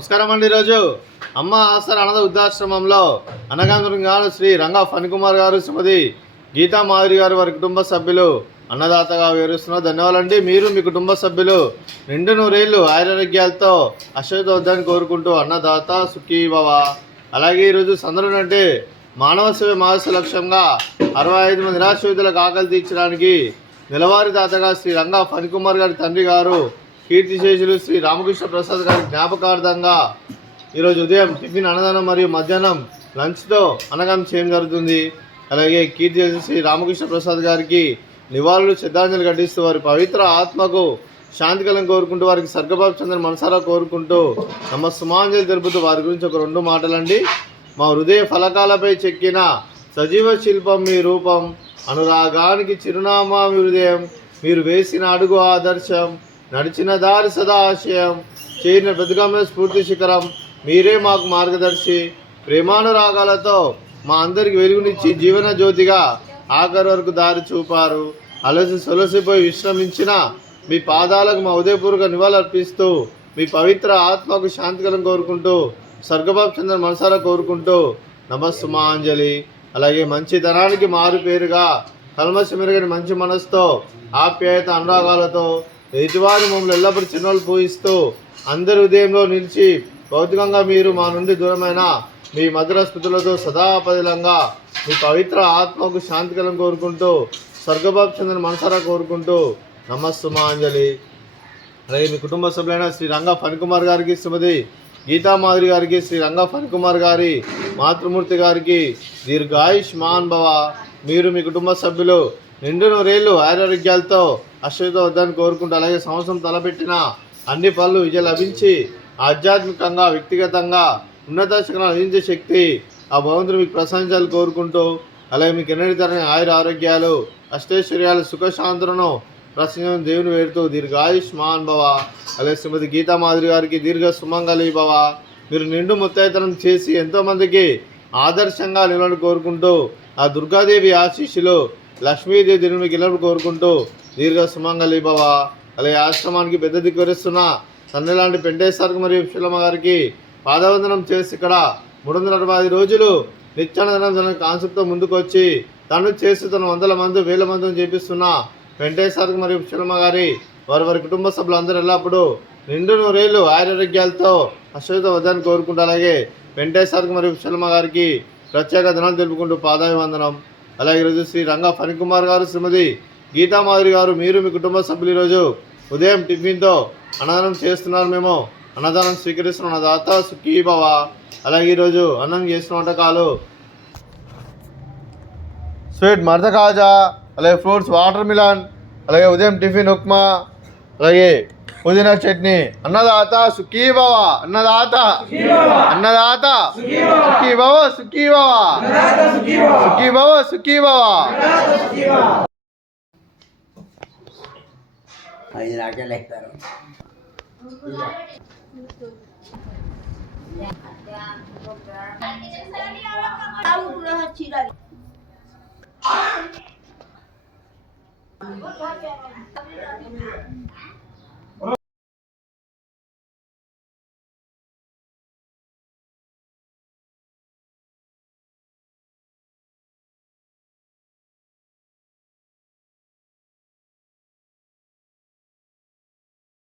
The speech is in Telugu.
నమస్కారం అండి. ఈరోజు అమ్మ ఆసర అనాథ వృద్ధాశ్రమంలో అన్నగారు శ్రీ రంగా ఫణికుమార్ గారు, శ్రీమతి గీతా మాధురి గారు, వారి కుటుంబ సభ్యులు అన్నదాతగా వివరిస్తున్నారు. ధన్యవాదాలండి. మీరు మీ కుటుంబ సభ్యులు నిండు నూరేళ్లు ఆరోగ్యాలతో అశ్వత వద్దని కోరుకుంటూ అన్నదాత సుఖీ భవ. అలాగే ఈరోజు సందర్భం అంటే మానవ సేవ మహస్సు లక్ష్యంగా 65 మంది నిరాశ్రితులకు ఆకలి తీర్చడానికి నెలవారీ దాతగా శ్రీ రంగా ఫణికుమార్ గారి తండ్రి గారు కీర్తిశేషులు శ్రీ రామకృష్ణ ప్రసాద్ గారి జ్ఞాపకార్థంగా ఈరోజు ఉదయం టిఫిన్, అన్నదానం మరియు మధ్యాహ్నం లంచ్తో అన్నదానం చేయడం జరుగుతుంది. అలాగే కీర్తిశేషులు శ్రీ రామకృష్ణ ప్రసాద్ గారికి నివాళులు శ్రద్ధాంజలి ఘటిస్తూ వారి పవిత్ర ఆత్మకు శాంతి కలం కోరుకుంటూ వారికి స్వర్గబాబు చంద్రని మనసారా కోరుకుంటూ నమస్సుమాంజలి తెలుపుతూ వారి గురించి ఒక 2 మాటలండి. మా హృదయ ఫలకాలపై చెక్కిన సజీవ శిల్పం మీ రూపం, అనురాగానికి చిరునామా మీ హృదయం, మీరు వేసిన అడుగు ఆదర్శం, నడిచిన దారి సదా ఆశయం, చేరిన ప్రతిగమన స్ఫూర్తి శిఖరం, మీరే మాకు మార్గదర్శి. ప్రేమానురాగాలతో మా అందరికి వెలుగునిచ్చి జీవన జ్యోతిగా ఆఖరి వరకు దారి చూపారు. అలసి సొలసిపోయి విశ్రమించిన మీ పాదాలకు మా ఉదయపూర్వక నివాళులర్పిస్తూ మీ పవిత్ర ఆత్మకు శాంతికరం కోరుకుంటూ స్వర్గబాబు చంద్ర మనసారా కోరుకుంటూ నమస్సుమాంజలి. అలాగే మంచితనానికి మారు పేరుగా కల్మషమెరుగని మంచి మనసుతో ఆప్యాయత అనురాగాలతో ఎదుటివారి మమ్మల్ని ఎల్లప్పుడూ చిన్నోళ్ళు పూజిస్తూ అందరి ఉదయంలో నిలిచి భౌతికంగా మీరు మా నుండి దూరమైన మీ మధుర స్మృతులతో సదాపదిలంగా మీ పవిత్ర ఆత్మకు శాంతికరం కోరుకుంటూ స్వర్గబాబు చంద్రని మనసారా కోరుకుంటూ నమస్సుమాంజలి. అలాగే మీ కుటుంబ సభ్యులైన శ్రీ రంగా ఫణికుమార్ గారికి, శ్రీమతి గీతా మాధురి గారికి, శ్రీ రంగా ఫణికుమార్ గారి మాతృమూర్తి గారికి దీర్ఘాయుష్మాన్ భవ. మీరు మీ కుటుంబ సభ్యులు నిండు నూరేళ్లు ఆరోగ్యాలతో అశ్వత వద్దని కోరుకుంటూ అలాగే సంవత్సరం తలపెట్టిన అన్ని పనులు విజయం లభించి ఆధ్యాత్మికంగా వ్యక్తిగతంగా ఉన్నత శిఖరాలు అందించే శక్తి ఆ భగవంతుడు మీకు ప్రశంసాలు కోరుకుంటూ అలాగే మీకు ఎన్నటి తరని ఆరోగ్యాలు అష్టైశ్వర్యాలు సుఖశాంతులను ప్రసంగం దేవుని వేడుతూ దీర్ఘాయుష్మాన్ భవ. అలాగే శ్రీమతి గీతా మాధురి గారికి దీర్ఘ సుమంగళి భవ. మీరు నిండు ముత్తైతనం చేసి ఎంతోమందికి ఆదర్శంగా నిలవని కోరుకుంటూ ఆ దుర్గాదేవి ఆశీస్సులు లక్ష్మీదేవి దీని మీకు ఇళ్ళను కోరుకుంటూ దీర్ఘ సుమంగళి భవ. అలాగే ఆశ్రమానికి పెద్ద దిక్కువరిస్తున్న తండ్రి లాంటి పెంటేశ్వరకు మరియు శిలమ్మ గారికి పాదవందనం చేసి ఇక్కడ 365 రోజులు నిత్యానందనం కాన్సెప్ట్తో ముందుకు వచ్చి తను చేస్తూ తన 100 మంది 1000 మందిని చేపిస్తున్న వెంకటేశ్వరకు మరియు శిలమ్మ గారి వారి కుటుంబ సభ్యులు అందరూ ఎల్లప్పుడూ నిండు నూరేళ్లు ఆరోగ్యాలతో అశ్వత వద్దని కోరుకుంటూ అలాగే వెంకటేశ్వరకు మరియు శిలమ్మ గారికి ప్రత్యేక ధనాలు తెలుపుకుంటూ పాదాభివందనం. అలాగే ఈరోజు శ్రీ రంగా ఫణికుమార్ గారు, శ్రీమతి గీతా మాధురి గారు, మీరు మీ కుటుంబ సభ్యులు ఈరోజు ఉదయం టిఫిన్తో అన్నదానం చేస్తున్నారు. మేము అన్నదానం స్వీకరిస్తున్న అన్నదాత సుఖీ భవ. అలాగే ఈరోజు అన్నం చేసిన వంటకాలు స్వీట్ మర్ద కాజా, అలాగే ఫ్రూట్స్ వాటర్ మిలన్, అలాగే ఉదయం టిఫిన్ ఉప్మా, అలాగే పుదీనా చట్నీ. అన్నదాత సుఖీ భవ, అన్నదాత అన్నదాత సుఖీ భవ, సుఖీ భవ, సుఖీ భవ, సుఖీ భవ. 5 రాకెళ్ళు ఎక్కుతారు.